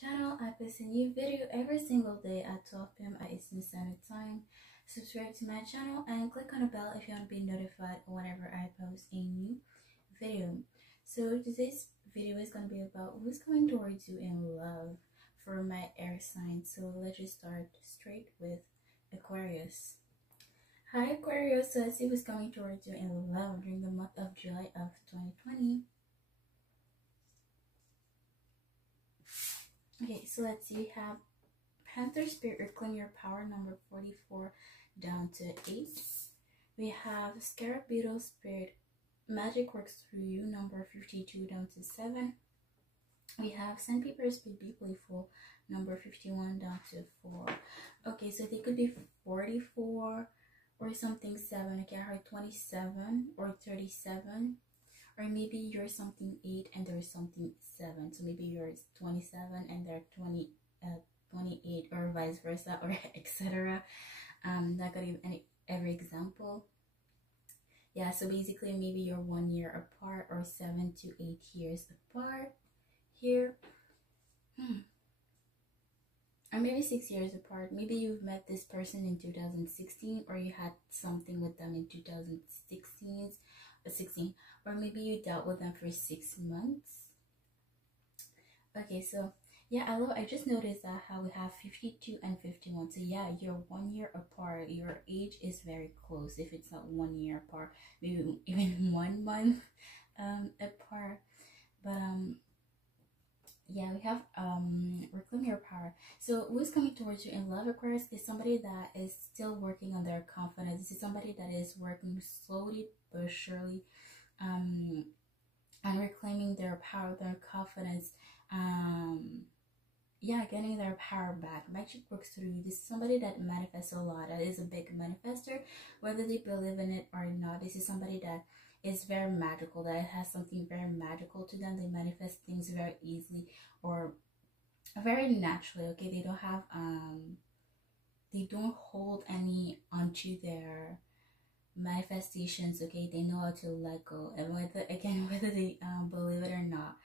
channel. I post a new video every single day at 12 p.m. at Eastern Standard Time. Subscribe to my channel and click on the bell if you want to be notified whenever I post a new video. So today's video is going to be about who's coming towards you in love for my air sign. So let's just start straight with Aquarius. Hi Aquarius, so let's see who's coming towards you in love during the month of July of 2020. Okay, so let's see, we have Panther Spirit, reclaim your power, number 44 down to 8. We have Scarab Beetle Spirit, magic works through you, number 52 down to 7. We have Sandpaper Spirit, be playful, number 51 down to 4. Okay, so they could be 44 or something 7. Okay, I heard 27 or 37. Or maybe you're something 8 and there's something 7. So maybe you're 27 and they're 28 or vice versa, or etc. Not gonna give every example. Yeah, so basically maybe you're 1 year apart or 7 to 8 years apart here. Or maybe 6 years apart. Maybe you've met this person in 2016 or you had something with them in 2016. Or maybe you dealt with them for 6 months. Okay, so yeah, I just noticed that how we have 52 and 51. So yeah, you're 1 year apart. Your age is very close. If it's not 1 year apart, maybe even 1 month apart. But yeah, we have reclaim your power. So who's coming towards you in love, Aquarius, is somebody that is still working on their confidence. This is somebody that is working slowly but surely and reclaiming their power, their confidence, yeah, getting their power back. Magic works through you. This is somebody that manifests a lot, that is a big manifester, whether they believe in it or not. This is somebody that is very magical, that has something very magical to them. They manifest things very easily or very naturally. Okay, they don't have they don't hold any onto their manifestations. Okay, they know how to let go, and whether they believe it or not.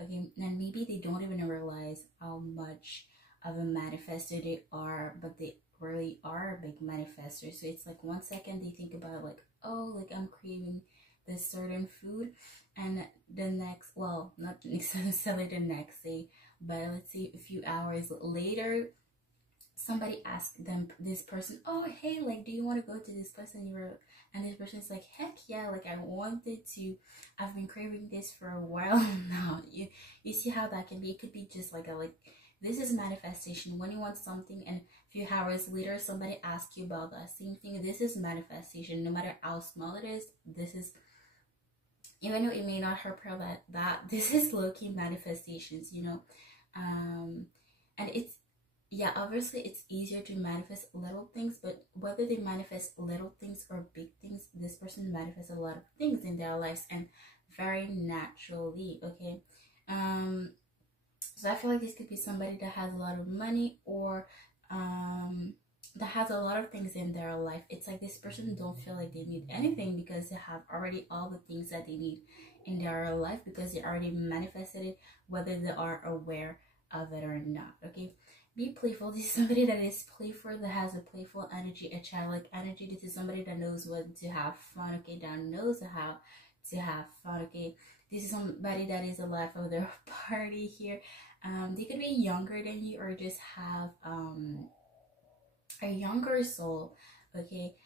Okay, and maybe they don't even realize how much of a manifestor they are, but they really are a big manifestor. So it's like 1 second they think about like, oh, like I'm craving this certain food, and the next, well, not necessarily the next day, but let's say a few hours later, somebody asked them, this person, oh hey, like, do you want to go to this place? And this person's like, heck yeah, like I wanted to, I've been craving this for a while now. You see how that can be. It could be just like this is manifestation. When you want something and a few hours later somebody asks you about that same thing, this is manifestation. No matter how small it is, this is, even though it may not hurt her that this is low-key manifestations, you know. And it's, yeah, obviously it's easier to manifest little things, but whether they manifest little things or big things, this person manifests a lot of things in their lives and very naturally. Okay, so I feel like this could be somebody that has a lot of money or that has a lot of things in their life. It's like this person don't feel like they need anything because they have already all the things that they need in their life, because they already manifested it, whether they are aware of it or not. Okay, be playful. This is somebody that is playful, that has a playful energy, a childlike energy. This is somebody that knows what to have fun. Okay, that knows how to have fun. Okay, this is somebody that is the life of their party here. They could be younger than you or just have a younger soul. Okay,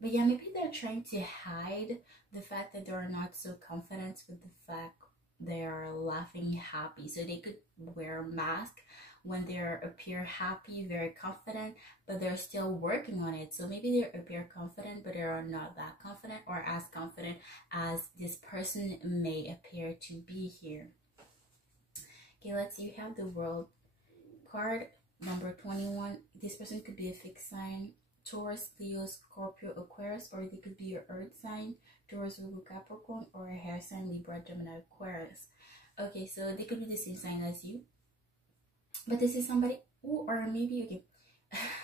but yeah, maybe they're trying to hide the fact that they're not so confident with the fact they are laughing happy. So they could wear a mask when they appear happy, very confident, but they're still working on it. So maybe they appear confident, but they are not that confident or as confident as this person may appear to be here. Okay, let's see. We have the World card, number 21. This person could be a fixed sign, Taurus, Leo, Scorpio, Aquarius, or they could be your earth sign, Taurus, Virgo, Capricorn, or a hair sign, Libra, Gemini, Aquarius. Okay, so they could be the same sign as you, but this is somebody, or maybe, okay,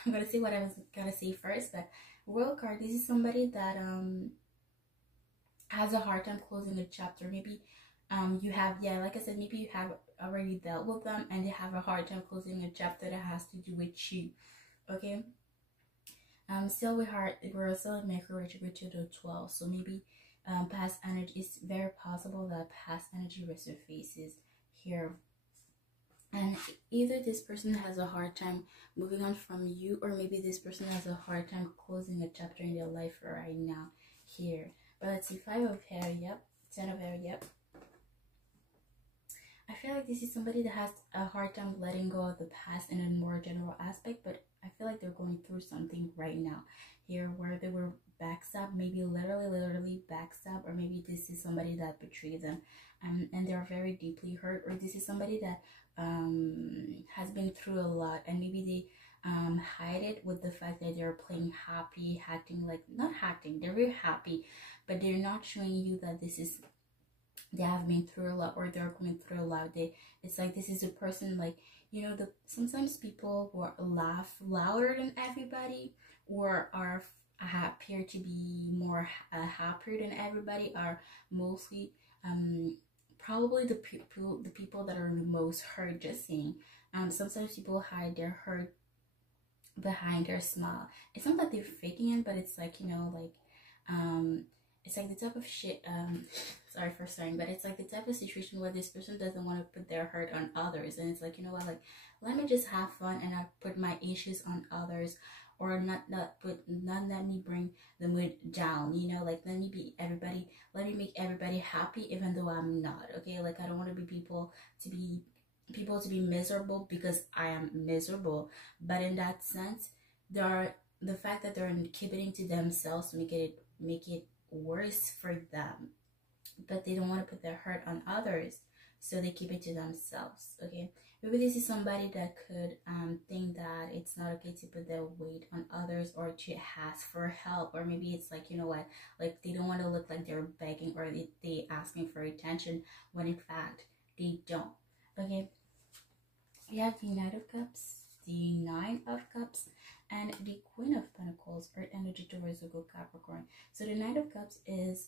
I'm gonna say what I was gonna say first, but World card, this is somebody that has a hard time closing a chapter. Maybe you have, yeah, like I said, maybe you have already dealt with them and they have a hard time closing a chapter that has to do with you. Okay. Still with heart, we're still in Mercury retrograde to the 12th, so maybe past energy, it's very possible that past energy resurfaces here, and either this person has a hard time moving on from you, or maybe this person has a hard time closing a chapter in their life right now here. But let's see, 5 of hair, yep. 10 of hair, yep. I feel like this is somebody that has a hard time letting go of the past in a more general aspect, but I feel like they're going through something right now here where they were backstabbed, maybe literally backstabbed, or maybe this is somebody that betrayed them, and they're very deeply hurt, or this is somebody that has been through a lot, and maybe they hide it with the fact that they're playing happy, acting like, not acting, they're very happy, but they're not showing you that this is, they have been through a lot, or they're going through a lot. It's like this is a person, like, you know, sometimes people who laugh louder than everybody, or appear to be more happier than everybody, are mostly probably the people that are the most hurt. Just saying. Sometimes people hide their hurt behind their smile. It's not that they're faking it, but it's like, you know, like it's like the type of shit, sorry for swearing, but it's like the type of situation where this person doesn't want to put their hurt on others, and it's like, you know what, like, let me just have fun and not put my issues on others, or not let me bring the mood down, you know, like, let me make everybody happy even though I'm not, okay? Like, I don't want to be people to be miserable because I am miserable, but in that sense, the fact that they're keeping it to themselves make it worse for them, but they don't want to put their hurt on others, so they keep it to themselves. Okay, maybe this is somebody that could think that it's not okay to put their weight on others, or to ask for help, or maybe it's like, you know what, like, they don't want to look like they're begging, or they asking for attention, when in fact they don't. Okay, we have the Knight of Cups, the Nine of Cups, and the Queen of Pentacles, Earth energy towards the good Capricorn. So the Knight of Cups is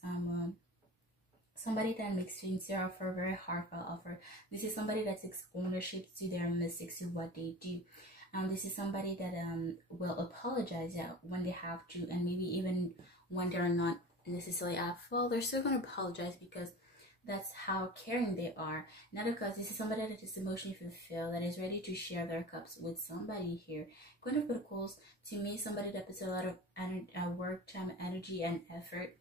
somebody that makes sincere offer, very heartfelt offer. This is somebody that takes ownership to their mistakes, to what they do. This is somebody that will apologize, yeah, when they have to, and maybe even when they're not necessarily at fault, they're still going to apologize, because that's how caring they are. Not because this is somebody that is emotionally fulfilled, that is ready to share their cups with somebody here. Queen of Pentacles, to me, somebody that puts a lot of work, time, energy, and effort,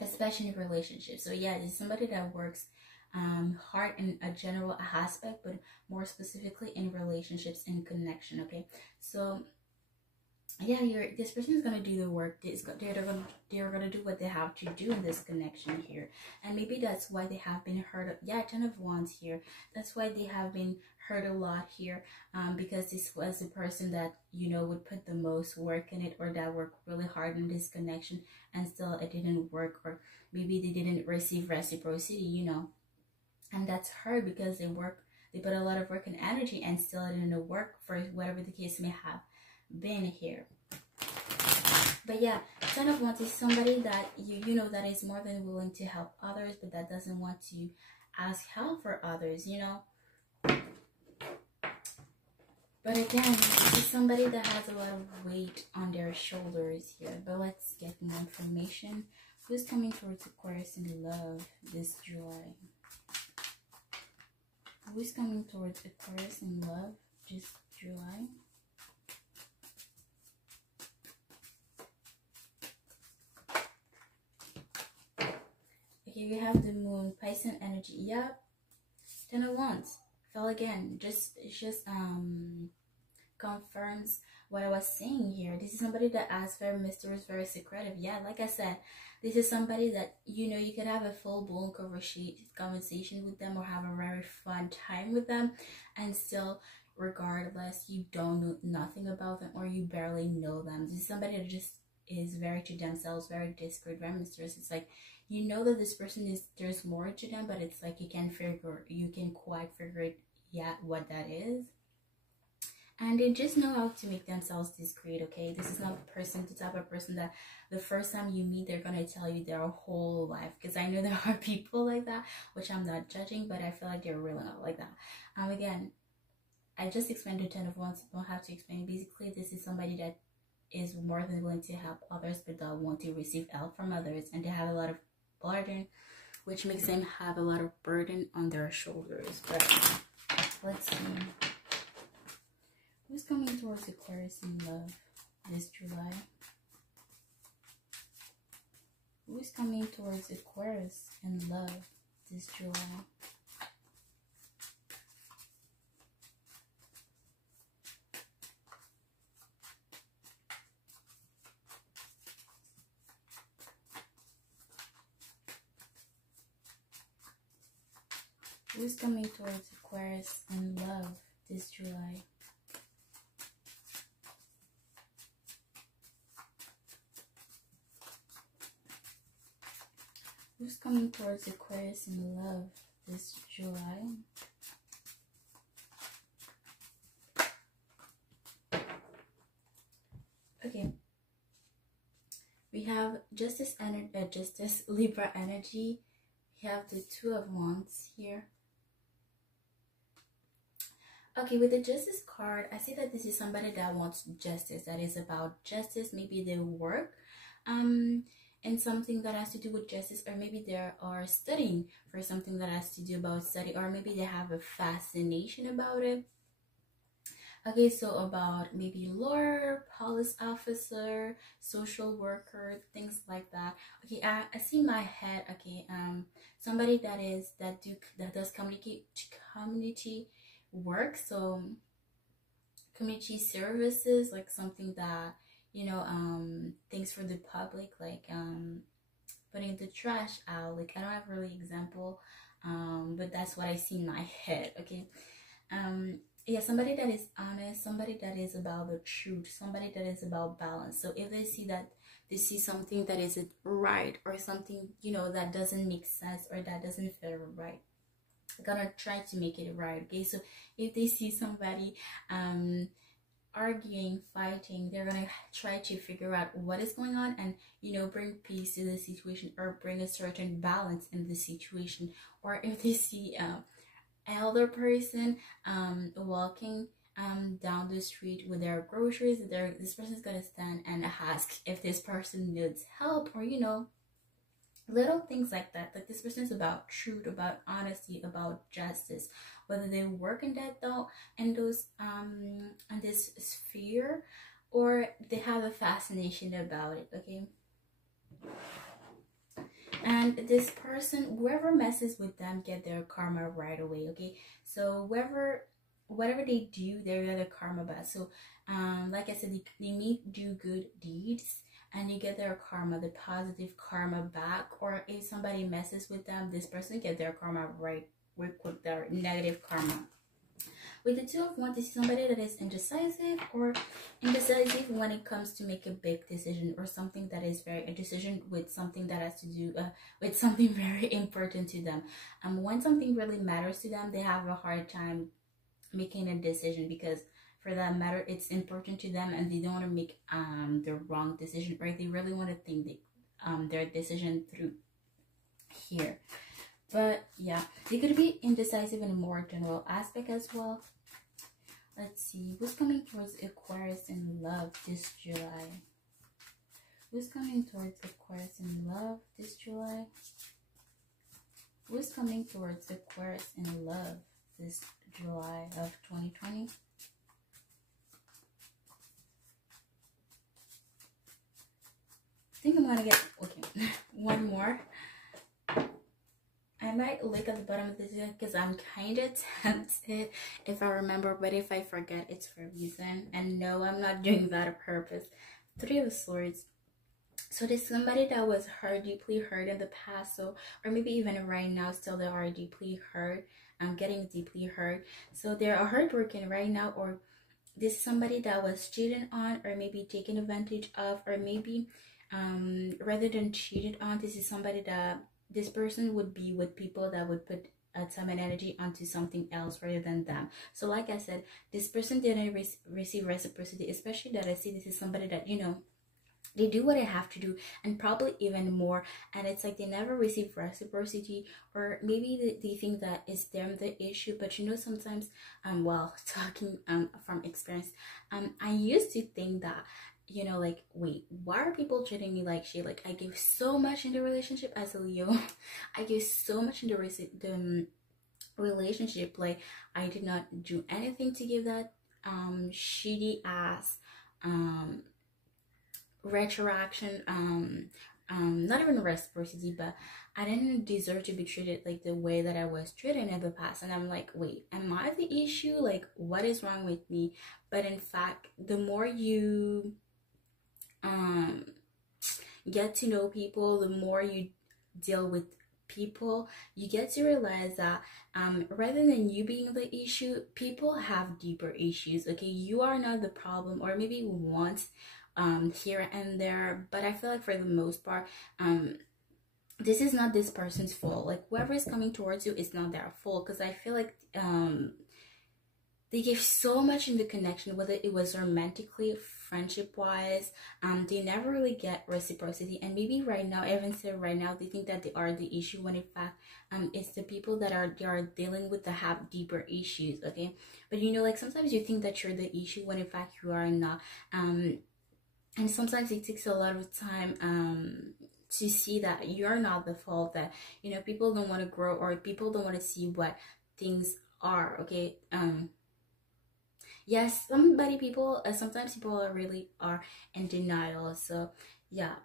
especially in relationships. So yeah, this is somebody that works hard in a general aspect, but more specifically in relationships and connection. Okay, so yeah, this person is gonna do the work. They're gonna do what they have to do in this connection here, and maybe that's why they have been hurt. Yeah, 10 of Wands here. That's why they have been hurt a lot here, because this was the person that, you know, would put the most work in it, or that worked really hard in this connection, and still it didn't work, or maybe they didn't receive reciprocity, you know, and that's hard because they put a lot of work and energy, and still it didn't work, for whatever the case may have been here. But yeah, 10 of Wands is somebody that you know, that is more than willing to help others, but that doesn't want to ask help for others, you know. But again, this is somebody that has a lot of weight on their shoulders here. But let's get more information. Who's coming towards Aquarius in love this July? Who's coming towards Aquarius in love this July? Okay, we have the Moon, Piscean energy. Yep, 10 of Wands. Fell again. It just confirms what I was saying here. This is somebody that asks, very mysterious, very secretive. Yeah, like I said, this is somebody that, you know, you could have a full-blown conversation with them, or have a very fun time with them, and still, regardless, you don't know nothing about them, or you barely know them. This is somebody that just is very to themselves, very discreet, very mysterious. It's like, you know that this person there's more to them, but it's like you can quite figure it, yeah, what that is. and they just know how to make themselves discreet. Okay, this is not the type of person that the first time you meet they're gonna tell you their whole life, because I know there are people like that, which I'm not judging, but I feel like they're really not like that. Again, I just explained the 10 of Wands, don't have to explain. Basically, this is somebody that is more than willing to help others, but don't want to receive help from others, and they have a lot of burden, which makes them have a lot of burden on their shoulders. But let's see, who's coming towards Aquarius in love this July? Who's coming towards Aquarius in love this July? Who's coming towards Aquarius in love this July? Who's coming towards Aquarius in love this July? Okay. We have Justice energy, Justice Libra energy. We have the Two of Wands here. Okay, with the Justice card, I see that this is somebody that wants justice, that is about justice. Maybe they work in something that has to do with justice, or maybe they are studying for something that has to do about study, or maybe they have a fascination about it. Okay, so about maybe lawyer, police officer, social worker, things like that. Okay, I see in my head, okay, somebody that does community work, so community services, like something that, you know, things for the public, like putting the trash out. Like, I don't have really example, but that's what I see in my head. Okay, yeah, somebody that is honest, somebody that is about the truth, somebody that is about balance. So if they see something that isn't right, or something, you know, that doesn't make sense, or that doesn't feel right, gonna try to make it right. Okay, so if they see somebody arguing, fighting, they're gonna try to figure out what is going on, and, you know, bring peace to the situation, or bring a certain balance in the situation. Or if they see elder person walking down the street with their groceries, this person's gonna stand and ask if this person needs help, or, you know, little things like that. Like, this person is about truth, about honesty, about justice. Whether they work in that though, in those in this sphere, or they have a fascination about it. Okay, and this person, whoever messes with them, get their karma right away. Okay, so whatever they do, they get their karma back. So like I said, they may do good deeds, and you get their karma, the positive karma back. Or if somebody messes with them, this person get their karma right with their negative karma. With the Two of Wands, this is somebody that is indecisive, or indecisive when it comes to make a big decision, or something that is a decision with something that has to do with something very important to them. When something really matters to them, they have a hard time making a decision, because for that matter, it's important to them, and they don't want to make the wrong decision, or they really want to think their decision through here. But yeah, they could be indecisive in a more general aspect as well. Let's see, who's coming towards Aquarius in love this July? Who's coming towards Aquarius in love this July? Who's coming towards Aquarius in love this July of 2020? I think I'm gonna get, okay, one more. I might look at the bottom of this because I'm kind of tempted if I remember, but if I forget, it's for a reason. And no, I'm not doing that on purpose. Three of Swords. So there's somebody that was deeply hurt in the past, so, or maybe even right now still they are deeply hurt. I'm getting deeply hurt. So they are heartbroken right now, or this is somebody that was cheated on, or maybe taken advantage of, or maybe rather than cheated on, this is somebody that this person would be with people that would put time and energy onto something else rather than them. So like I said, this person didn't receive reciprocity, especially that I see this is somebody that, you know, they do what they have to do and probably even more, and it's like they never receive reciprocity, or maybe they think that it's them the issue. But you know, sometimes well, talking from experience, I used to think that, you know, like, wait, why are people treating me like shit? Like, I give so much in the relationship as a Leo. I give so much in the relationship, like I did not do anything to give that shitty ass retroaction, not even reciprocity, but I didn't deserve to be treated like the way that I was treated in the past. And I'm like, wait, am I the issue? Like, what is wrong with me? But in fact, the more you get to know people, the more you deal with people, you get to realize that rather than you being the issue, people have deeper issues. Okay, you are not the problem, or maybe once here and there, but I feel like for the most part, this is not this person's fault. Like, whoever is coming towards you is not their fault, because I feel like they gave so much in the connection, whether it was romantically, friendship wise, they never really get reciprocity. And maybe right now, even still right now, they think that they are the issue, when in fact it's the people that are dealing with the have deeper issues. Okay, but you know, like sometimes you think that you're the issue when in fact you are not. And sometimes it takes a lot of time to see that you're not the fault, that, you know, people don't want to grow, or people don't want to see what things are. Okay, yes, sometimes people are really in denial. So yeah,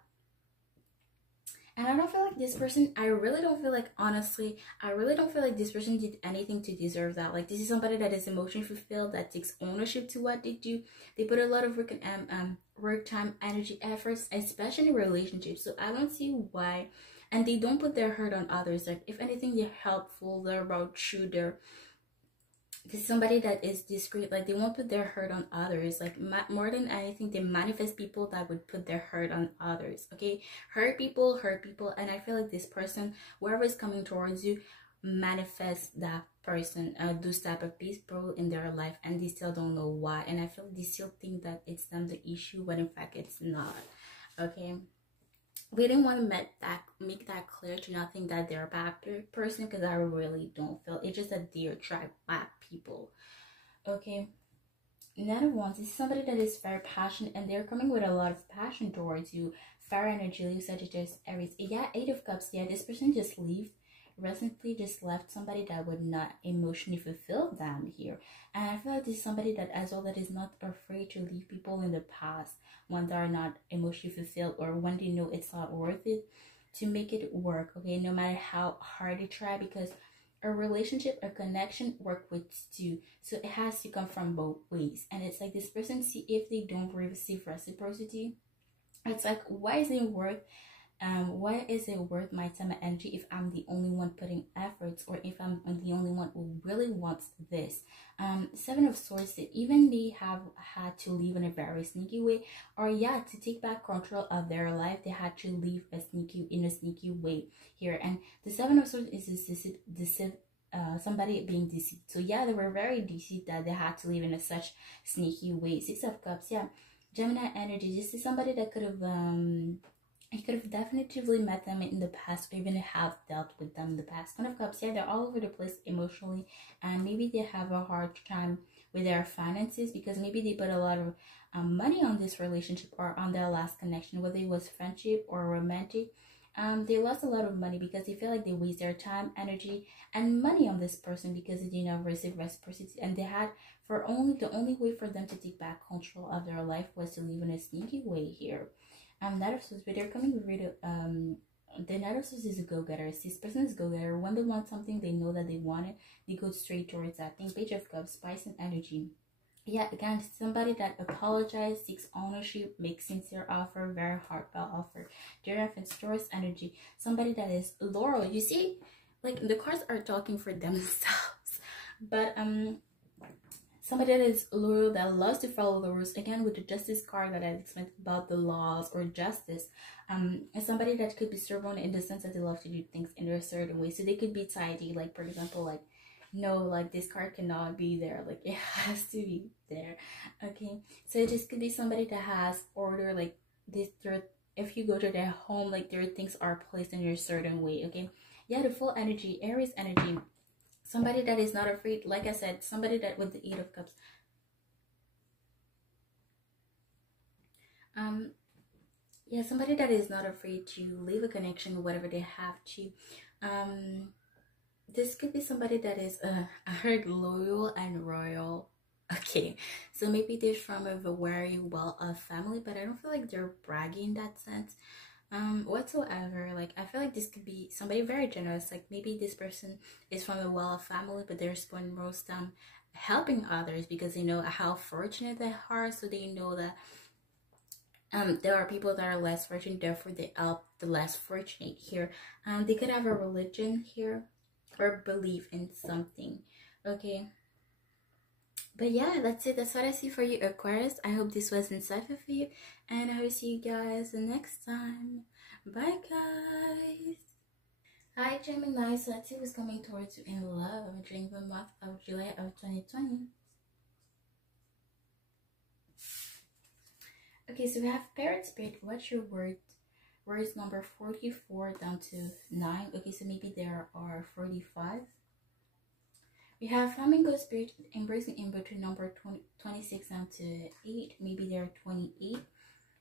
and I don't feel like this person, I really don't feel like, honestly, I really don't feel like this person did anything to deserve that. Like, this is somebody that is emotionally fulfilled, that takes ownership to what they do. They put a lot of work and work, time, energy, efforts, especially in relationships. So I don't see why. And they don't put their hurt on others. Like, if anything, they're helpful, they're about you, this is somebody that is discreet. Like, they won't put their hurt on others. Like, more than anything, they manifest people that would put their hurt on others. Okay, hurt people. And I feel like this person, whoever is coming towards you, manifest that person, those type of people in their life, and they still don't know why. And I feel like they still think that it's them the issue, when in fact it's not. Okay, we didn't want to make that clear to not think that they're a bad person, because I really don't feel. It's just that they attract bad people. Okay, Nine of Wands is somebody that is very passionate, and they're coming with a lot of passion towards you. Fire energy, Leo, Sagittarius, Aries. Yeah, Eight of Cups. Yeah, this person just recently just left somebody that would not emotionally fulfill them here. And I feel like this is somebody that as well that is not afraid to leave people in the past when they are not emotionally fulfilled, or when they know it's not worth it to make it work. Okay, no matter how hard they try, because a relationship, a connection work with two, so it has to come from both ways. And it's like this person, see, if they don't receive reciprocity, it's like, why is it worth my time and energy if I'm the only one putting efforts, or if I'm the only one who really wants this? Seven of Swords, that even they have had to leave in a very sneaky way, or yeah, to take back control of their life, they had to leave in a sneaky way here. And the Seven of Swords is somebody being deceived. So yeah, they were very deceived that they had to leave in a such sneaky way. Six of Cups, yeah, Gemini energy. This is somebody that could have you could have definitively met them in the past, or even have dealt with them in the past. Ten of Cups, yeah, they're all over the place emotionally, and maybe they have a hard time with their finances, because maybe they put a lot of money on this relationship, or on their last connection, whether it was friendship or romantic. They lost a lot of money because they feel like they waste their time, energy, and money on this person, because they did not receive reciprocity, and they had the only way for them to take back control of their life was to live in a sneaky way here. Knight of Swords, but they're coming with the Knight of Swords is a go-getter. This person is a go-getter. When they want something, they know that they want it, they go straight towards that thing. Page of Cups, spice and energy. Yeah, again, somebody that apologizes, seeks ownership, makes sincere offer, very heartfelt offer. Giraffe, Taurus energy, somebody that is loyal. You see, like, the cards are talking for themselves. But somebody that is loyal, that loves to follow the rules. Again, with the justice card that I explained about the laws or justice, and somebody that could be stubborn in the sense that they love to do things in a certain way. So they could be tidy, like for example, like, no, like this card cannot be there, like it has to be there. Okay, so this could be somebody that has order, like this. If you go to their home, like their things are placed in a certain way. Okay, yeah, the full energy, Aries energy. Somebody that is not afraid, like I said, somebody that with the 8 of Cups. Yeah, somebody that is not afraid to leave a connection, whatever they have to. This could be somebody that is, I heard loyal and royal. Okay, so maybe they're from a very well-off family, but I don't feel like they're bragging in that sense. Whatsoever. Like I feel like this could be somebody very generous, like maybe this person is from a well-off family, but they're spending most time helping others because they know how fortunate they are, so they know that there are people that are less fortunate, therefore they help the less fortunate here. They could have a religion here or believe in something. Okay, but yeah, that's it. That's what I see for you, Aquarius. I hope this was insightful for you, and I will see you guys next time. Bye, guys. Hi, Gemini. So that's who's coming towards you in love during the month of July of 2020. Okay, so we have Parrot Spirit. What's your word? Words number 44 down to 9. Okay, so maybe there are 45. We have Flamingo Spirit, embracing in between number 26 down to 8. Maybe there are 28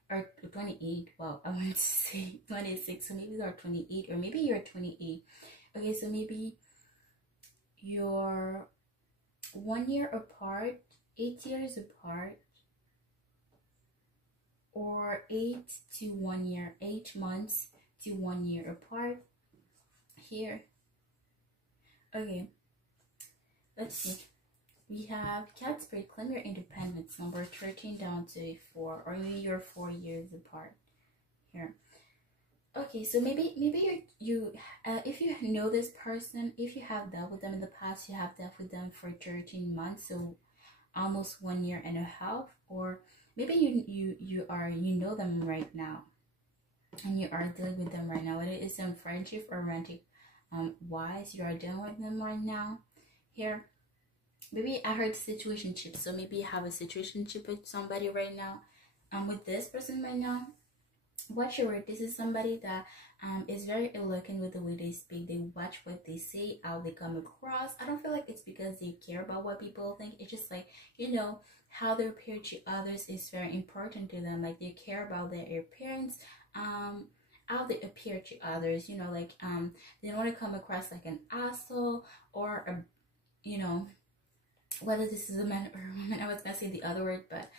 or 28. Wow, I want to say 26. So maybe there are 28, or maybe you're 28. Okay, so maybe you're 1 year apart, 8 years apart, or 8 to 1 year, 8 months to 1 year apart here. Okay, let's see. We have Cat Spirit, claim your independence, number 13 down to 4, or maybe you're 4 years apart here. Okay, so maybe you if you know this person, if you have dealt with them in the past, you have dealt with them for 13 months, so almost 1 year and a half, or maybe you know them right now and you are dealing with them right now, whether it's in friendship or romantic wise, you are dealing with them right now here. Maybe I heard situationship, so maybe you have a situationship with somebody right now, with this person right now. Watch your word. This is somebody that is very eloquent with the way they speak. They watch what they say, how they come across. I don't feel like it's because they care about what people think. It's just like, you know, how they appear to others is very important to them. Like they care about their appearance, how they appear to others, you know, like they don't want to come across like an asshole or a, you know, whether this is a man or a woman. I was gonna say the other word, but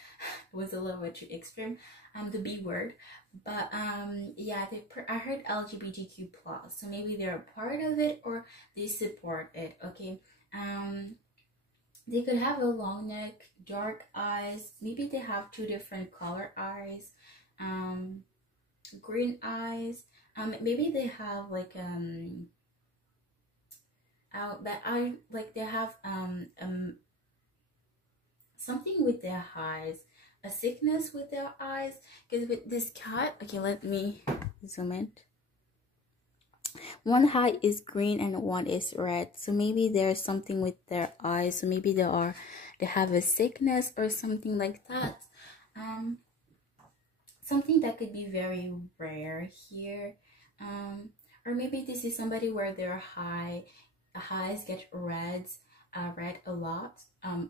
it was a little bit too extreme, the B word. But yeah, I heard LGBTQ plus, so maybe they're a part of it or they support it. Okay, they could have a long neck, dark eyes, maybe they have 2 different color eyes, green eyes, maybe they have like that I like they have something with their eyes, a sickness with their eyes, because with this cat, okay, let me zoom in. One eye is green and one is red, so maybe there's something with their eyes, so maybe they have a sickness or something like that. Something that could be very rare here, or maybe this is somebody where their eyes get red a lot,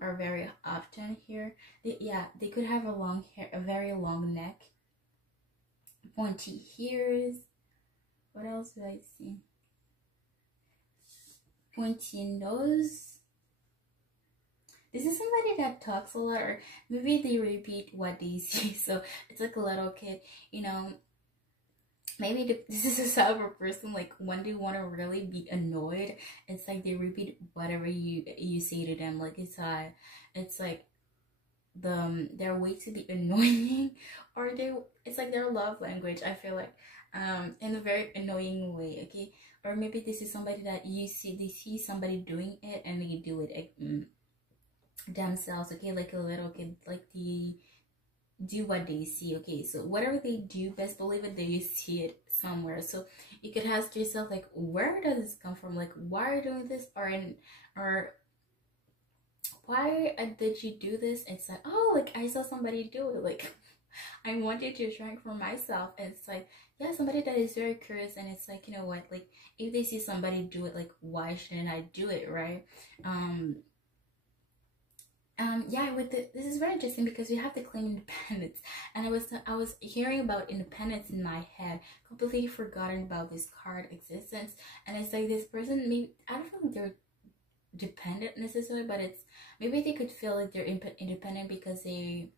or very often here. They could have a long hair, a very long neck, pointy ears. What else do I see? Pointy nose. This is somebody that talks a lot, or maybe they repeat what they say, so it's like a little kid, you know. Maybe this is a type of person, like when they want to really be annoyed, it's like they repeat whatever you say to them. Like it's like their way to be annoying, or it's like their love language, I feel like, in a very annoying way. Okay, or maybe this is somebody that they see somebody doing it and they do it. themselves, okay, like a little kid, like the do what they see, okay? So whatever they do, best believe it, they see it somewhere. So you could ask yourself, like, where does this come from? Like, why are you doing this? Or why did you do this? It's like, oh, like I saw somebody do it, like I wanted to try it for myself. And it's like, yeah, somebody that is very curious, and it's like, you know what, like if they see somebody do it, like why shouldn't I do it, right? Yeah, this is very interesting because we have to claim independence, and I was hearing about independence in my head, completely forgotten about this card existence. And it's like this person, maybe I don't think they're dependent necessarily, but it's maybe they could feel like they're independent because they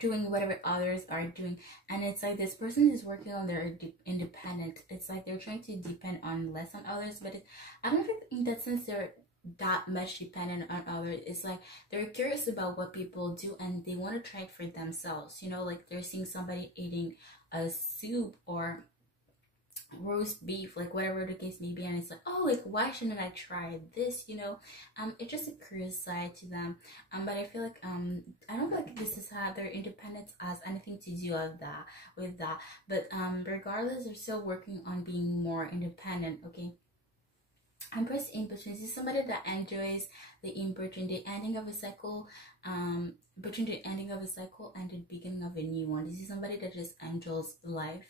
doing whatever others are doing. And it's like this person is working on their independence. It's like they're trying to depend on less on others, but I don't think in that sense they're that much dependent on others. It's like they're curious about what people do and they want to try it for themselves, you know, like they're seeing somebody eating a soup or roast beef, like whatever the case may be, and it's like, oh, like why shouldn't I try this, you know? It's just a curious side to them. But I feel like I don't feel like this is how their independence has anything to do with that. But regardless, they're still working on being more independent, okay? Empress in between is somebody that enjoys the in between, the ending of a cycle, between the ending of a cycle and the beginning of a new one. This is somebody that just enjoys life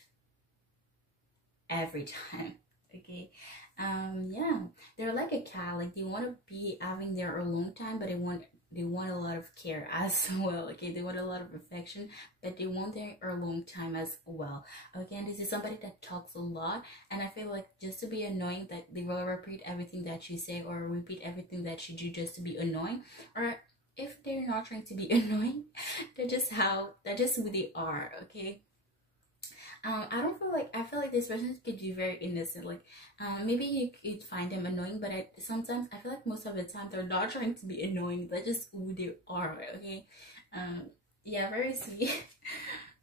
every time, okay? Yeah, they're like a cat, like they want to be having their alone time, but they want a lot of care as well, okay? They want a lot of affection, but they want their alone time as well, okay? And this is somebody that talks a lot, and I feel like just to be annoying, that they will repeat everything that you say or repeat everything that you do just to be annoying. Or if they're not trying to be annoying, that's just who they are, okay? I feel like this person could be very innocent. Like, maybe you could find them annoying, but sometimes I feel like most of the time they're not trying to be annoying. They're just who they are. Okay. Yeah, very sweet.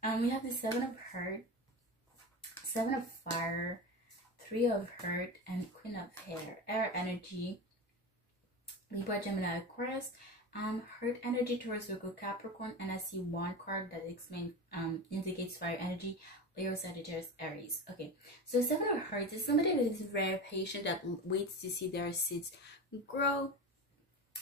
We have the Seven of Heart, Seven of Fire, Three of Heart, and Queen of Air energy. Libra, Gemini, Aquarius. Heart energy towards Virgo, Capricorn, and I see one card that indicates fire energy. Leo, Sagittarius, Aries. Okay, so Seven of Hearts is somebody that is very patient, that waits to see their seeds grow.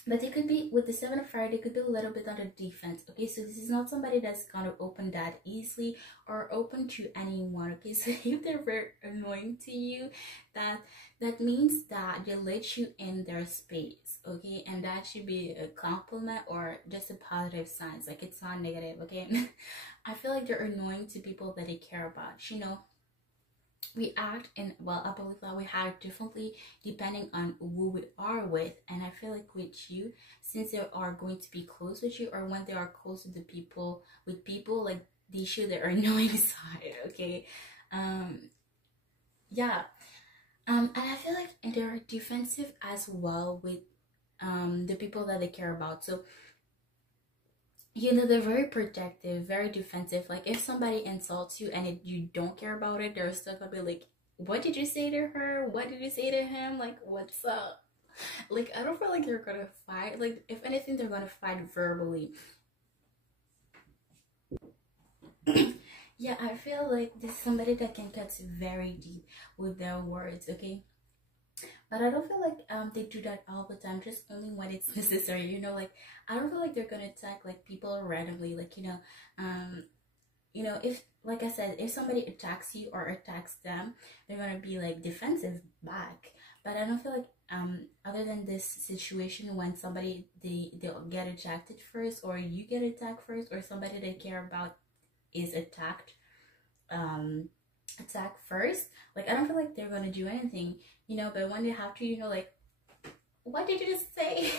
But they could be, with the Seven of Fire, they could be a little bit on the defense. Okay, so this is not somebody that's gonna open that easily or open to anyone. Okay, so if they're very annoying to you, that means that they let you in their space. Okay, and that should be a compliment or just a positive sign. Like, it's not negative. Okay. I feel like they're annoying to people that they care about, you know. We act and, well, I believe that we act differently depending on who we are with. And I feel like with you, since they are going to be close with you, or when they are close to people, like, they show their annoying side, okay? Yeah. And I feel like they're defensive as well with the people that they care about. So, you know, they're very protective, very defensive. Like, if somebody insults you and you don't care about it, they're still gonna be like, what did you say to her? What did you say to him? Like, what's up? Like, I don't feel like they're gonna fight. Like, if anything, they're gonna fight verbally. Yeah, I feel like this is somebody that can cut very deep with their words, okay? But I don't feel like they do that all the time, just only when it's necessary, you know. Like, I don't feel like they're gonna attack like people randomly, like, you know, if, like I said, if somebody attacks you or attacks them, they're gonna be like defensive back. But I don't feel like other than this situation, when they'll get attacked first, or you get attacked first, or somebody they care about is attacked first, like, I don't feel like they're gonna do anything, you know. But when they have to, you know, like, what did you just say?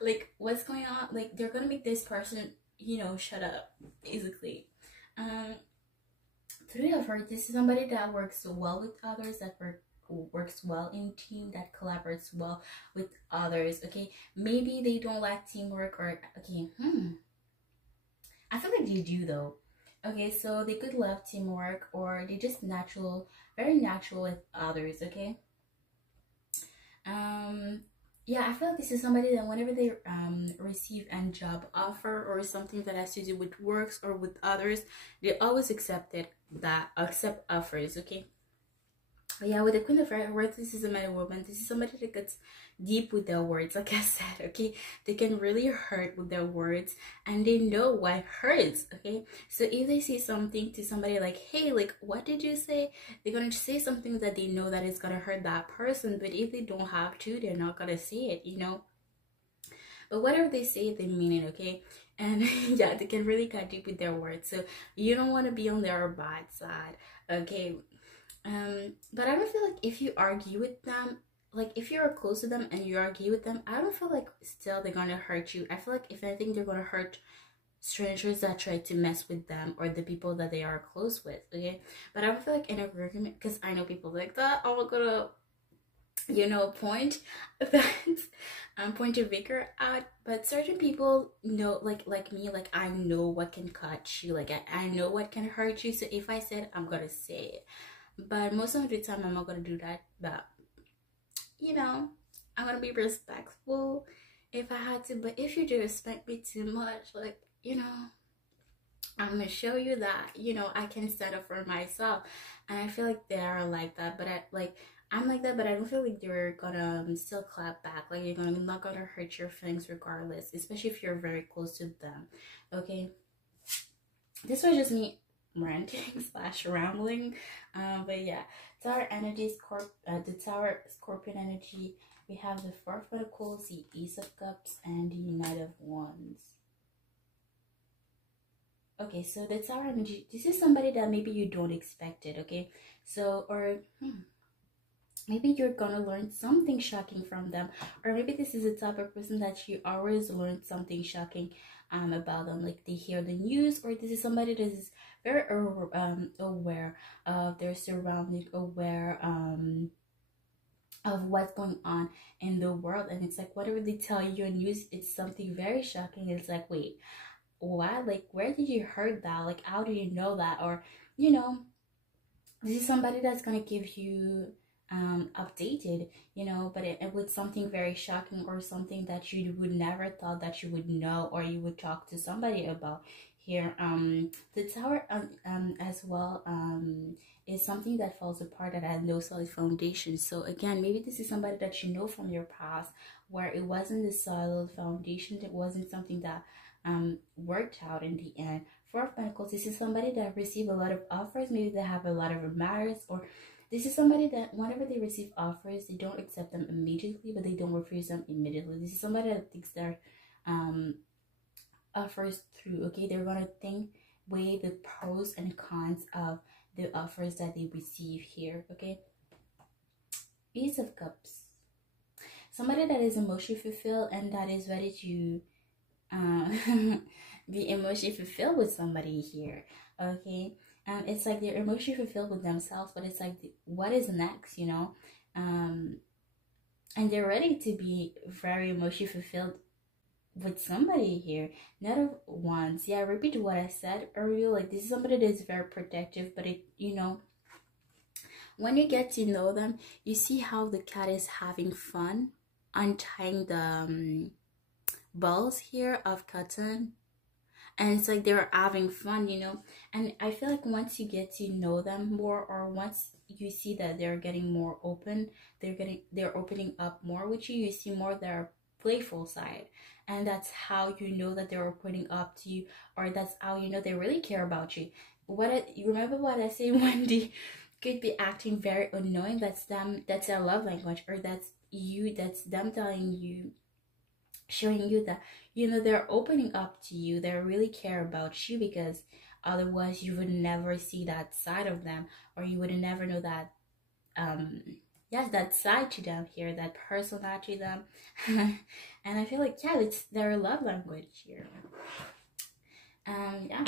Like, what's going on? Like, they're gonna make this person, you know, shut up, basically. Three of Hearts, this is somebody that works well with others, that works well in team, that collaborates well with others, okay? Maybe they don't like teamwork, or, okay, I feel like they do, though. Okay, so they could love teamwork, or they just very natural with others, okay? yeah, I feel like this is somebody that whenever they receive a job offer or something that has to do with works or with others, they always accept offers. Okay. But yeah, with the Queen of Words, this is a man or woman. This is somebody that gets deep with their words. Like I said, okay, they can really hurt with their words, and they know what hurts. Okay, so if they say something to somebody like, "Hey, like, what did you say?" They're gonna say something that they know that is gonna hurt that person. But if they don't have to, they're not gonna say it. You know. But whatever they say, they mean it. Okay. And yeah, they can really cut deep with their words. So you don't want to be on their bad side. Okay, but I don't feel like if you argue with them, like if you're close to them and you argue with them, I don't feel like still they're gonna hurt you. I feel like if anything, they're gonna hurt strangers that try to mess with them or the people that they are close with. Okay, but I don't feel like in an argument, because I know people like that are gonna, you know, point that point your finger out. But certain people know, like me, like I know what can cut you, like I know what can hurt you. So if I said, I'm gonna say it. But most of the time I'm not gonna do that. But you know, I'm gonna be respectful if I had to. But if you do respect me too much, like, you know, I'm gonna show you that, you know, I can stand up for myself. And I feel like they are like that. But I'm like that, but I don't feel like they're gonna still clap back. Like you're not gonna hurt your feelings regardless, especially if you're very close to them. Okay, this was just me ranting slash rambling. But yeah, Tower energy, the Tower Scorpion energy. We have the Four of Pentacles, the Ace of Cups, and the Knight of Wands. Okay, so the Tower energy, this is somebody that maybe you don't expect it. Okay, so or maybe you're gonna learn something shocking from them, or maybe this is the type of person that you always learn something shocking about them. Like they hear the news, or this is somebody that is very aware of their surrounding, aware of what's going on in the world. And it's like whatever they tell you on news, it's something very shocking. It's like, wait, what? Like, where did you heard that? Like, how do you know that? Or, you know, this is somebody that's gonna give you updated, you know, but it with something very shocking or something that you would never thought that you would know or you would talk to somebody about. Here the Tower as well is something that falls apart, that has no solid foundation. So again, maybe this is somebody that you know from your past where it wasn't the solid foundation, it wasn't something that worked out in the end. Four of Pentacles, this is somebody that received a lot of offers. Maybe they have a lot of marriage, or this is somebody that whenever they receive offers, they don't accept them immediately, but they don't refuse them immediately. This is somebody that thinks their offers through. Okay, they're gonna weigh the pros and cons of the offers that they receive here. Okay, Ace of Cups, somebody that is emotionally fulfilled and that is ready to be emotionally fulfilled with somebody here. Okay, it's like they're emotionally fulfilled with themselves, but it's like what is next, you know, and they're ready to be very emotionally fulfilled with somebody here. Knight of Wands, yeah, repeat what I said earlier. Like this is somebody that is very protective, but it, you know, when you get to know them, you see how the cat is having fun untying the balls here of cotton, and it's like they're having fun, you know. And I feel like once you get to know them more, or once you see that they're getting more open, they're opening up more with you, you see more their playful side, and that's how you know that they're opening up to you, or that's how you know they really care about you. You remember what I say when they could be acting very annoying? That's them, that's their love language, or that's them telling you, showing you that, you know, they're opening up to you, they really care about you, because otherwise you would never see that side of them, or you would never know that yes, that side to them here, that personality to them. And I feel like, yeah, it's their love language here. Yeah.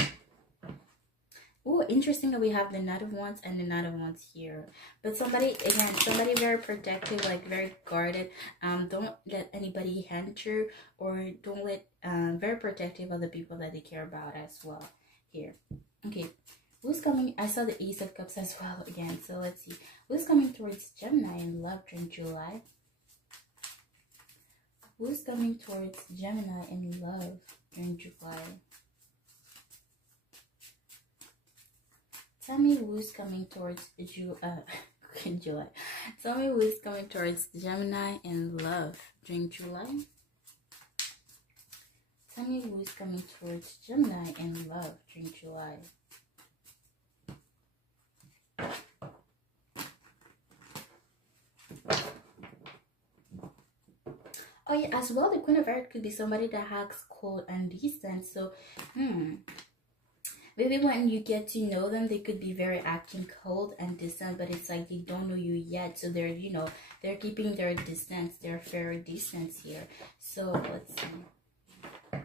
Oh, interesting that we have the Knight of Wands and the Knight of Wands here. But somebody very protective, like very guarded. Don't let anybody enter, or don't let very protective of the people that they care about as well here. Okay, who's coming? I saw the Ace of Cups as well again. So let's see who's coming towards Gemini in love during July. Who's coming towards Gemini in love during July? Tell me who's coming towards in July. Tell me who's coming towards Gemini in love during July. Tell me who's coming towards Gemini in love during July. Oh yeah, as well, the Queen of Earth could be somebody that acts cold and distant. So, maybe when you get to know them, they could be very acting cold and distant, but it's like they don't know you yet. So they're, you know, they're keeping their distance, their fair distance here. So let's see.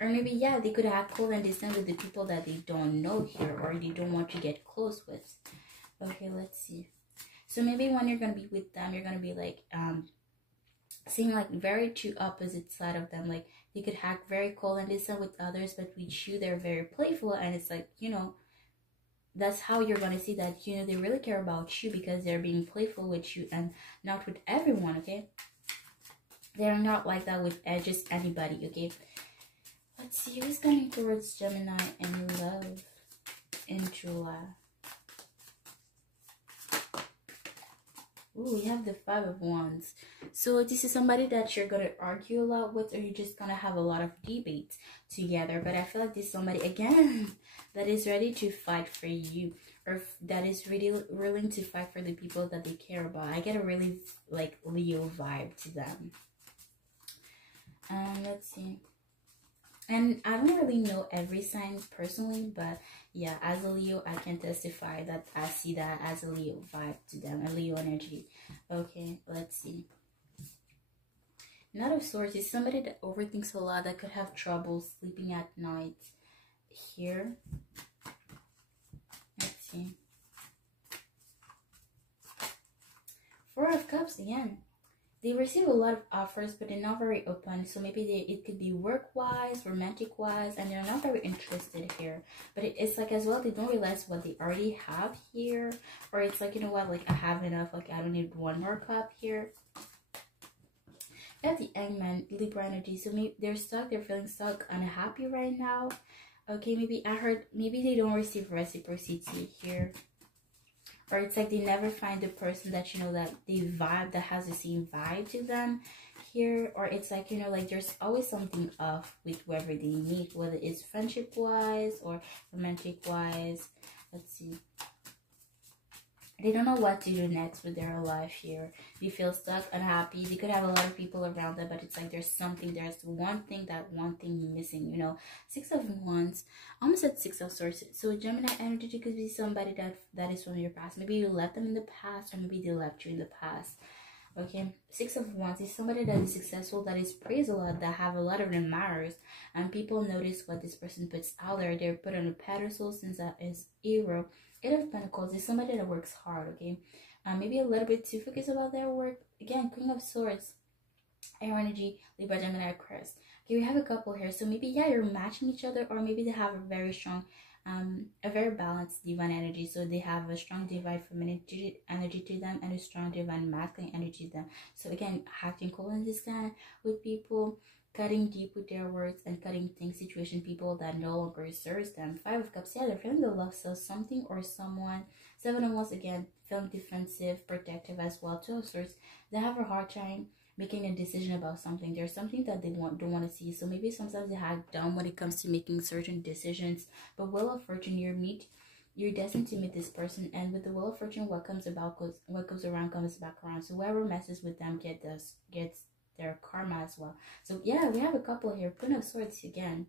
Or maybe, yeah, they could act cold and distant with the people that they don't know here, or they don't want to get close with. Okay, let's see. So maybe when you're going to be with them, you're going to be like, seeing like very two opposite side of them. Like they could act very cold and distant with others, but with you they're very playful, and it's like, you know, that's how you're gonna see that, you know, they really care about you because they're being playful with you and not with everyone. Okay, they're not like that with just anybody. Okay, let's see who's coming towards Gemini in love in July. Ooh, we have the 5 of Wands. So this is somebody that you're going to argue a lot with, or you're just going to have a lot of debates together. But I feel like this is somebody, again, that is ready to fight for you, or that is really willing to fight for the people that they care about. I get a really, like, Leo vibe to them. Let's see. And I don't really know every sign personally, but yeah, as a Leo, I can testify that I see that as a Leo vibe to them, a Leo energy. Okay, let's see. Knight of Swords is somebody that overthinks a lot, that could have trouble sleeping at night here. Let's see. 4 of Cups again. They receive a lot of offers, but they're not very open. So maybe it could be work-wise, romantic-wise, and they're not very interested here. But it's like as well, they don't realize what they already have here. Or it's like, you know what, like I have enough, like I don't need one more cup here. At the Hangman, Libra energy. So maybe they're stuck, they're feeling stuck, unhappy right now. Okay, maybe I heard, maybe they don't receive reciprocity here. Or it's like they never find the person that, you know, that they vibe, that has the same vibe to them here. Or it's like, you know, like there's always something off with whoever they meet, whether it's friendship wise or romantic wise. Let's see. They don't know what to do next with their life here. They feel stuck, unhappy. They could have a lot of people around them, but it's like there's one thing missing, you know. 6 of Wands, almost at 6 of Swords. So Gemini energy could be somebody that is from your past. Maybe you left them in the past, or maybe they left you in the past. Okay, 6 of Wands is somebody that is successful, that is praised a lot, that have a lot of admirers, and people notice what this person puts out there. They're put on a pedestal since that is hero. 8 of Pentacles is somebody that works hard, okay? Maybe a little bit too focused about their work. Again, Queen of Swords, air energy, Libra, Gemini, Aquarius. Okay, we have a couple here. So maybe, yeah, you're matching each other, or maybe they have a very strong, a very balanced divine energy. So they have a strong divine feminine energy to them and a strong divine masculine energy to them. So again, acting cold and distant with people, cutting deep with their words, and cutting things, situation, people that no longer serves them. 5 of Cups, yeah, they're feeling the love of something or someone. 7 of Wands, again, feeling defensive, protective as well. 2 of Swords, they have a hard time making a decision about something. There's something that they don't want to see. So maybe sometimes they have dumb when it comes to making certain decisions. But Wheel of Fortune, you're destined to meet this person, and with the Wheel of Fortune, what comes around comes back around. So whoever messes with them gets their karma as well. So yeah, we have a couple here. Queen of Swords again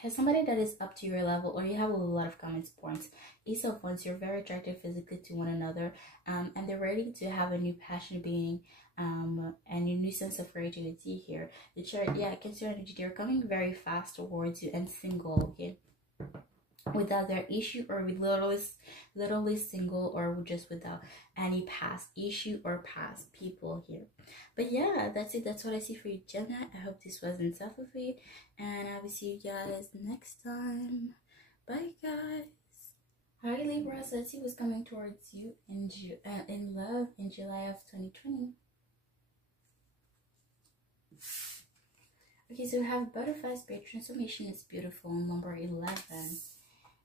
has somebody that is up to your level, or you have a lot of common points. Ace of Wands, you're very attractive physically to one another, and they're ready to have a new passion being, and a new sense of creativity here. The Chariot, yeah, Cancer energy, they're coming very fast towards you and single, okay? Without their issue, or with literally single, or just without any past issue or past people here. But yeah, that's it. That's what I see for you, Gemini. I hope this wasn't tough for you, and I will see you guys next time. Bye, guys. Alright, Libra, so let's see what's coming towards you in love in July of 2020. Okay, so we have Butterfly Spirit Transformation is beautiful, number 11.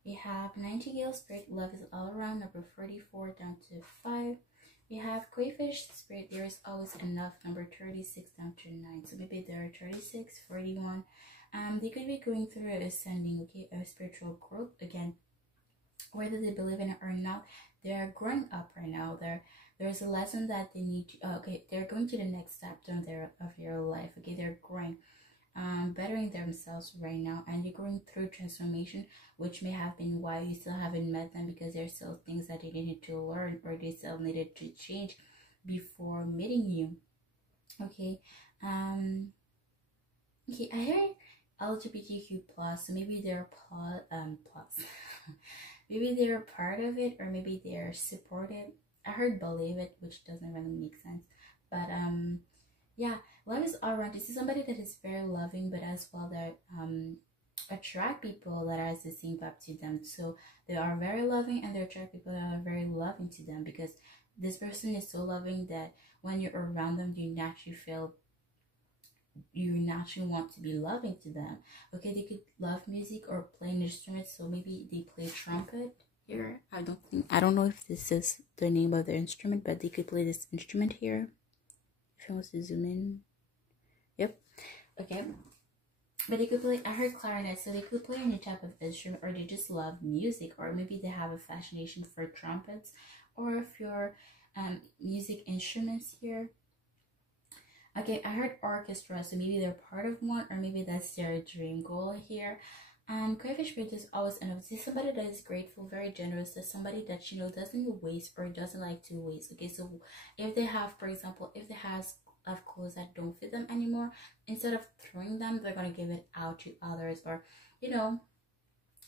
We have Nightingale Spirit, love is all around, number 44 down to 5. We have Crayfish Spirit, there is always enough, number 36 down to 9. So maybe there are 36, 41. They could be going through a ascending, okay, a spiritual growth again, whether they believe in it or not. They're growing up right now. There's a lesson that they need to, okay, they're going to the next chapter of their life. Okay, they're growing, bettering themselves right now, and you're going through transformation, which may have been why you still haven't met them, because there's still things that they needed to learn or they still needed to change before meeting you. Okay, okay, I hear LGBTQ plus, so maybe they're plus maybe they're part of it, or maybe they're supported. I heard believe it, which doesn't really make sense, but yeah, love is all around. This is somebody that is very loving, but as well that attract people that are the same vibe to them. So they are very loving, and they attract people that are very loving to them, because this person is so loving that when you're around them, you naturally want to be loving to them. Okay, they could love music or play an instrument, so maybe they play trumpet here. I don't know if this is the name of the instrument, but they could play this instrument here. If I want to zoom in, yep, okay. But they could play, I heard clarinet, so they could play any type of instrument, or they just love music, or maybe they have a fascination for trumpets, or if you're music instruments here. Okay, I heard orchestra, so maybe they're part of one, or maybe that's their dream goal here. Crayfish Spirit is always enough. This is somebody that is grateful, very generous. That's somebody that, you know, doesn't waste or doesn't like to waste. Okay, so if they have, for example, if they have clothes that don't fit them anymore, instead of throwing them, they're gonna give it out to others. Or, you know,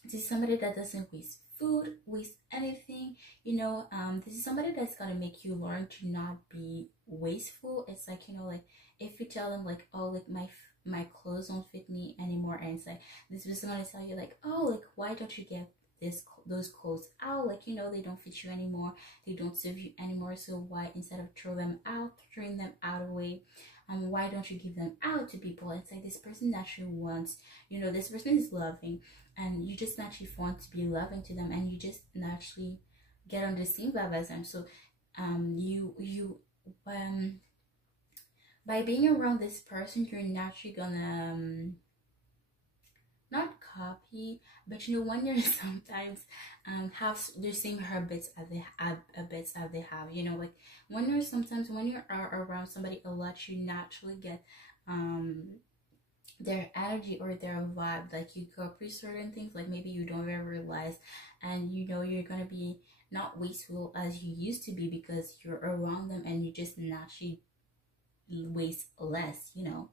this is somebody that doesn't waste food, waste anything, you know. This is somebody that's gonna make you learn to not be wasteful. It's like, you know, like if you tell them like, oh, like my clothes don't fit me anymore, and it's like this person gonna tell you like, oh, like why don't you get those clothes out, like, you know, they don't fit you anymore, they don't serve you anymore, so why, instead of throwing them out away, why don't you give them out to people? It's like this person naturally wants, you know, this person is loving, and you just naturally want to be loving to them, and you just naturally get on the same vibe as them. So by being around this person, you're naturally gonna not copy, but you know, when you're sometimes have the same habits as they have, you know, like when you are around somebody a lot, you naturally get their energy or their vibe, like you copy certain things, like maybe you don't even realize, and you know you're gonna be not wasteful as you used to be, because you're around them and you just naturally waste less, you know.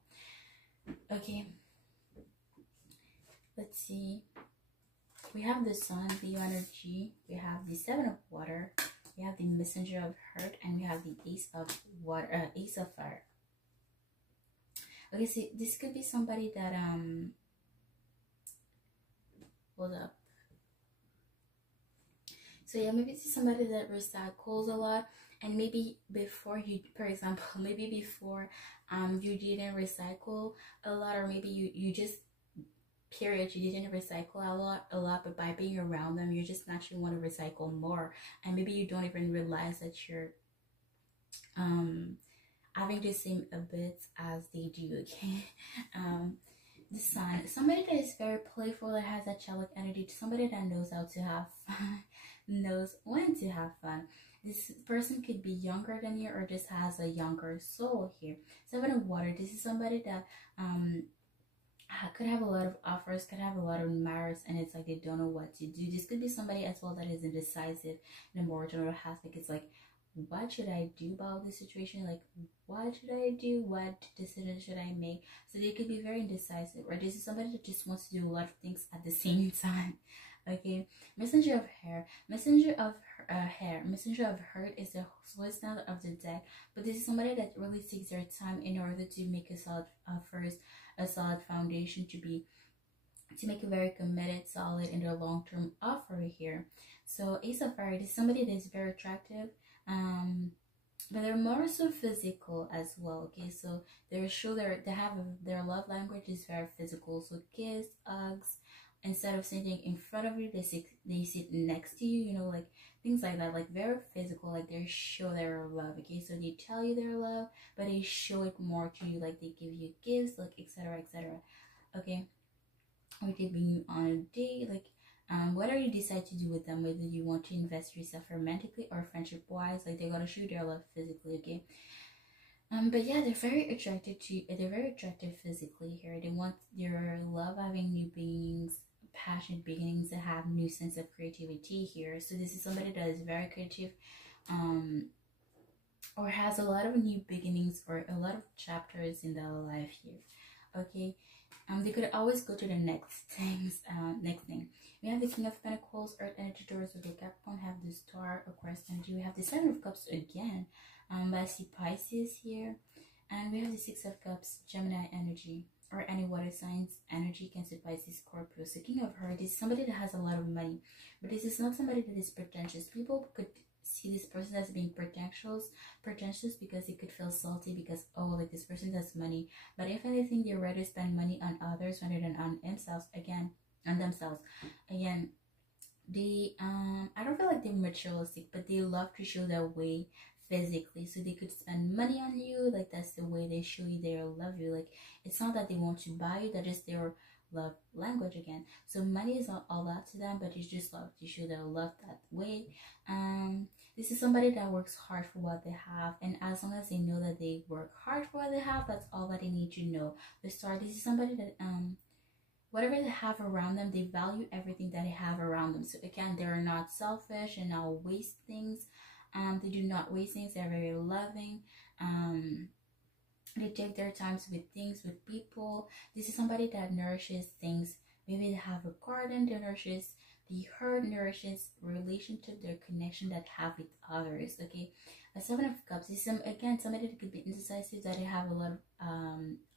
Okay, let's see. We have the Sun, the energy. We have the Seven of Water. We have the Messenger of Hurt, and we have the Ace of Water, Ace of Fire. Okay, see, this could be somebody that hold up. So yeah, maybe this is somebody that recycles a lot, and maybe before you, for example, maybe before you didn't recycle a lot, or maybe you just period, you didn't recycle a lot, but by being around them, you just naturally want to recycle more, and maybe you don't even realize that you're having the same habits as they do. Okay, the Sun, somebody that is very playful, that has that childlike energy, somebody that knows how to have fun, knows when to have fun. This person could be younger than you, or just has a younger soul here. Seven of Water, this is somebody that could have a lot of offers, could have a lot of merits, and it's like they don't know what to do. This could be somebody as well that is indecisive in a more general aspect. It's like, what should I do about this situation? Like, what should I do? What decision should I make? So they could be very indecisive, or this is somebody that just wants to do a lot of things at the same time. Okay, Messenger of Hair, Messenger of Messenger of Hurt is the slowest down of the deck, but this is somebody that really takes their time in order to make a solid solid foundation, to make a very committed, solid, and a long-term offer here. So Ace of Fire, this is somebody that is very attractive, but they're more so physical as well. Okay, so their love language is very physical. So kiss, hugs. Instead of sitting in front of you, they sit next to you. You know, like things like that. Like very physical. Like they show their love. Okay, so they tell you their love, but they show it more to you. Like they give you gifts, like etc. etc. Okay, or they bring you on a date, like whatever you decide to do with them, whether you want to invest yourself romantically or friendship wise, like they're gonna show their love physically. Okay, but yeah, they're very attractive physically here. They want your love having new beginnings, passionate beginnings, that have new sense of creativity here. So this is somebody that is very creative, or has a lot of new beginnings or a lot of chapters in their life here. Okay, they could always go to the next things. Next thing, we have the King of Pentacles, Earth energy, Taurus, the Capricorn, have the Star, Aquarius energy. We have the Seven of Cups again. But I see Pisces here, and we have the Six of Cups, Gemini energy, or any water signs energy, Cancer, Pisces, Scorpio. So King of Hearts is somebody that has a lot of money, but this is not somebody that is pretentious. People could see this person as being pretentious because they could feel salty because, oh, like this person has money. But if anything, they rather spend money on others rather than on themselves. Again, they I don't feel like they're materialistic, but they love to show their way physically. So they could spend money on you, like that's the way they show you they love you. Like it's not that they want to buy you, that is their love language. Again, so money is not all that to them, but you just love to show their love that way. This is somebody that works hard for what they have, and as long as they know that they work hard for what they have, that's all that they need to know. The Star, this is somebody that whatever they have around them, they value everything that they have around them. So again, they're not selfish and not waste things. They do not waste things. They're very loving. They take their times with things, with people. This is somebody that nourishes things. Maybe they have a garden that nourishes the herd, nourishes relationship, their connection that have with others. Okay, a Seven of Cups is again somebody that could be indecisive, that they have a lot of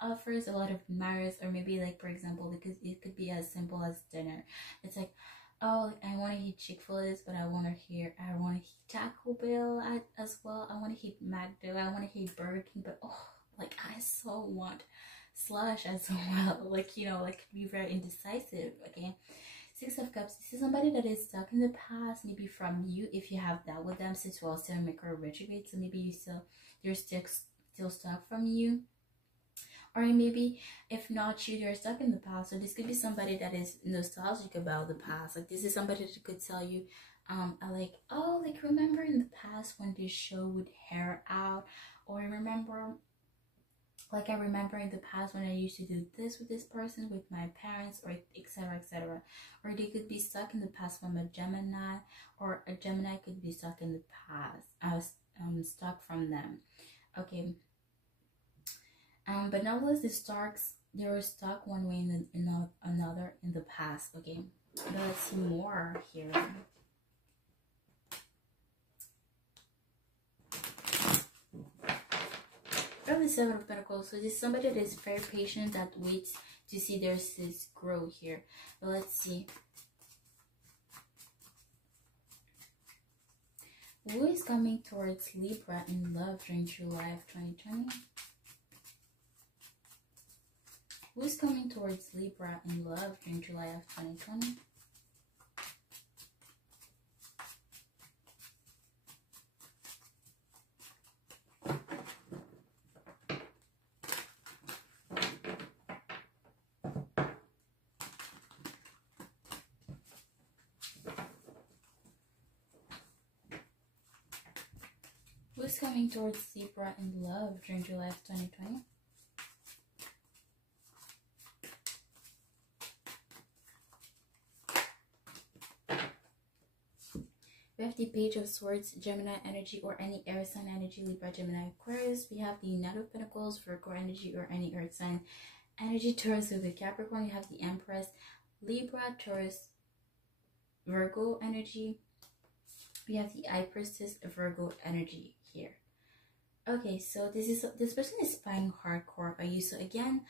offers, a lot of admirers, or maybe like for example, because it could be as simple as dinner. It's like, oh, I want to eat Chick-fil-A, but I want to eat Taco Bell as well. I want to eat McDo. I want to eat Burger King, but oh, like I so want slush as well. Like, you know, like be very indecisive. Okay, Six of Cups, this is somebody that is stuck in the past, maybe from you, if you have dealt with them since well, still Mercury retrograde, so maybe they're still stuck from you. Or maybe if not you, they're stuck in the past. So this could be somebody that is nostalgic about the past. Like this is somebody that could tell you, like, oh, like remember in the past when this show would hair out, or remember, like I remember in the past when I used to do this with this person, with my parents, or etc. etc. Or they could be stuck in the past from a Gemini, or a Gemini could be stuck in the past. I was stuck from them. Okay. But nonetheless, they were stuck one way and another in the past. Okay, but let's see more here. From the Seven of Pentacles, so this is somebody that is very patient, that waits to see their sis grow here. But let's see. Who is coming towards Libra in love during July of 2020? Who is coming towards Libra in love during July of 2020? Who's coming towards Libra in love during July of 2020? We have the Page of Swords, Gemini energy, or any air sign energy, Libra, Gemini, Aquarius. We have the Knight of Pentacles, Virgo energy, or any earth sign energy, Taurus with the Capricorn. You have the Empress, Libra, Taurus, Virgo energy. We have the High Priestess, Virgo energy here. Okay, so this person is spying hardcore on you. So again,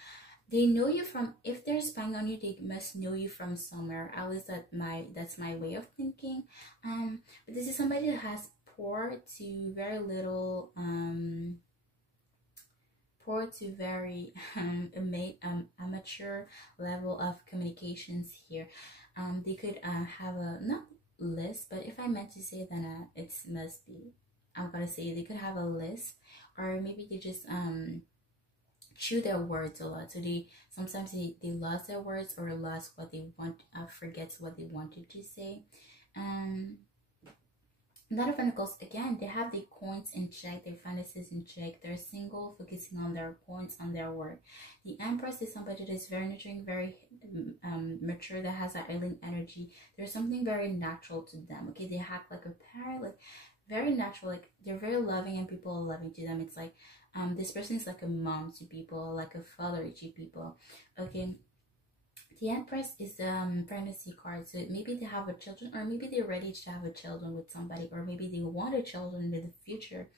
they know you from, if they're spying on you, they must know you from somewhere. At least that's my way of thinking. But this is somebody that has poor to very little, poor to very amateur level of communications here. They could have a, not list, but if I meant to say, then it must be, I'm gonna say they could have a list, or maybe they just chew their words a lot. So they sometimes they lost their words, or lost what they want, forgets what they wanted to say. Nine of Pentacles, again, they have their coins in check, their finances in check. They're single, focusing on their points, on their work. The Empress is somebody that is very nurturing, very mature, that has that island energy. There's something very natural to them. Okay, they act like a parent, like very natural, like they're very loving, and people are loving to them. It's like this person is like a mom to people, like a father to people. Okay, the Empress is the pregnancy card, so maybe they have a children, or maybe they're ready to have a children with somebody, or maybe they want a children in the future.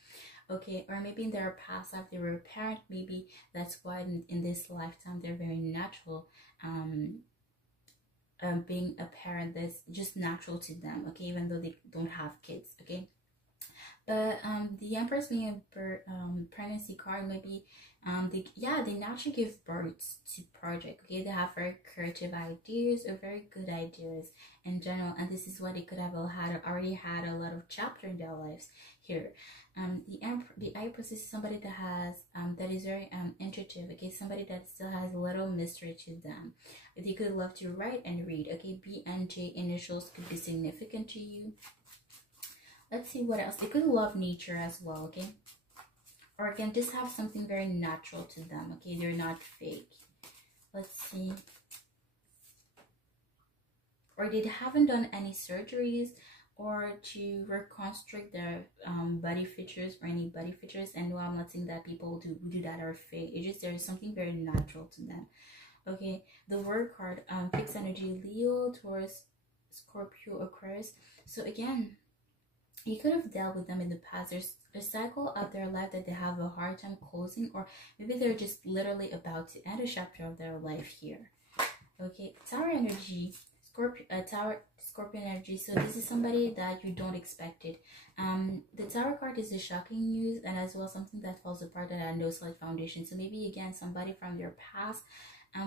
Okay, or maybe in their past life they were a parent. Maybe that's why in this lifetime they're very natural. Being a parent, that's just natural to them. Okay, even though they don't have kids. Okay, but the Empress being a pregnancy card, maybe they naturally give birth to project. Okay, they have very creative ideas, or very good ideas in general, and this is what they could have already had a lot of chapter in their lives here. The Empress is somebody that has that is very intuitive. Okay, somebody that still has a little mystery to them. They could love to write and read. Okay, B and J initials could be significant to you. Let's see what else. They could love nature as well. Okay, or again, just have something very natural to them. Okay, they're not fake. Let's see. Or they haven't done any surgeries, or to reconstruct their body features, or any body features. And no, I'm not saying that people who do that are fake. It's just there's something very natural to them. Okay, the word card, fixed energy, Leo, Taurus, Scorpio, Aquarius. So again, you could have dealt with them in the past. There's a cycle of their life that they have a hard time closing, or maybe they're just literally about to end a chapter of their life here. Okay, Tower energy, Scorpion energy. So this is somebody that you don't expect it. The Tower card is the shocking news, and as well something that falls apart, that had no solid foundation. So maybe again somebody from their past,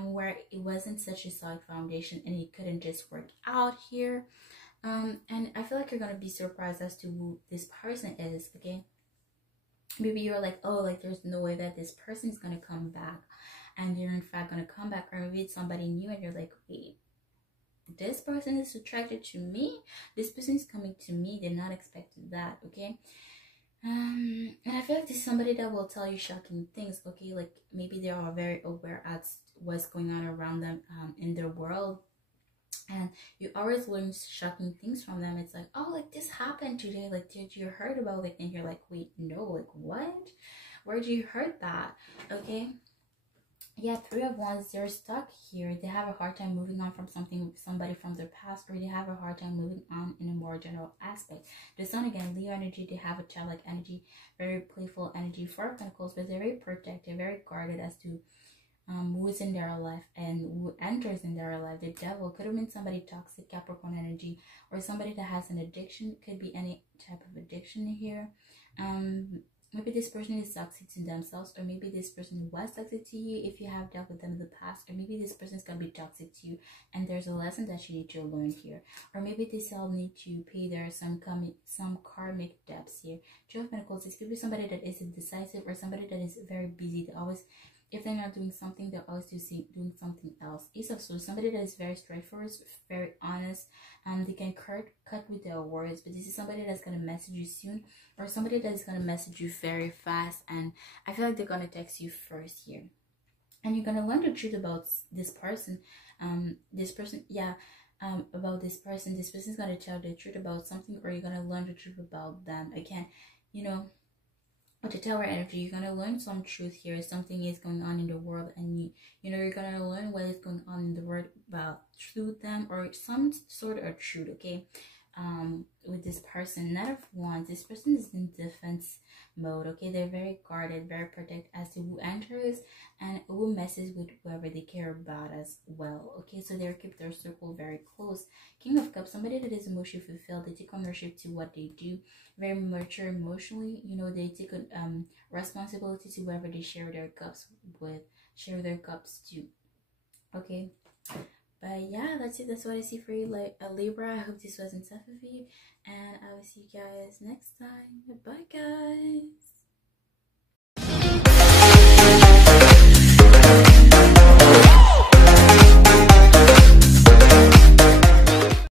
where it wasn't such a solid foundation, and it couldn't just work out here. And I feel like you're gonna be surprised as to who this person is. Okay, maybe you're like, oh, like there's no way that this person is gonna come back, and they're in fact gonna come back. Or maybe it's somebody new, and you're like, wait, this person is attracted to me, this person is coming to me, they're not expecting that. Okay, and I feel like this is somebody that will tell you shocking things. Okay, like maybe they are very aware as what's going on around them in their world, and you always learn shocking things from them. It's like, oh, like this happened today, like did you heard about it? And you're like, wait, no, like what, where'd you heard that? Okay, yeah, Three of Wands, they're stuck here. They have a hard time moving on from somebody from their past, or they have a hard time moving on in a more general aspect. The Sun, again, Leo energy, they have a childlike energy, very playful energy. Four of Pentacles, but they're very protective, very guarded as to who is in their life and who enters in their life. The Devil could have been somebody toxic, Capricorn energy, or somebody that has an addiction. Could be any type of addiction here. Maybe this person is toxic to themselves, or maybe this person was toxic to you if you have dealt with them in the past, or maybe this person is going to be toxic to you and there's a lesson that you need to learn here. Or maybe they still need to pay their some karmic debts here. Two of Pentacles, this could be somebody that is indecisive, or somebody that is very busy. They always, if they're not doing something, they're always doing something else. Ace of Swords, somebody that is very straightforward, very honest. They can cut with their words, but this is somebody that's going to message you soon, or somebody that is going to message you very fast, and I feel like they're going to text you first here. And you're going to learn the truth about this person. About this person. This person is going to tell the truth about something, or you're going to learn the truth about them. Again, you know, with the Tower energy, you're gonna learn some truth here. Something is going on in the world, and you're gonna learn what is going on in the world about through them, or some sort of truth. Okay, with this person. Knight of Wands, this person is in defense mode. Okay, they're very guarded, very protected as to who enters and who messes with whoever they care about as well. Okay, so they keep their circle very close. King of Cups, somebody that is emotionally fulfilled. They take ownership to what they do, very mature emotionally. You know, they take responsibility to whoever they share their cups with, share their cups to. Okay, but yeah, that's it. That's what I see for you, like a Libra. I hope this wasn't tough for you, and I will see you guys next time. Bye, guys.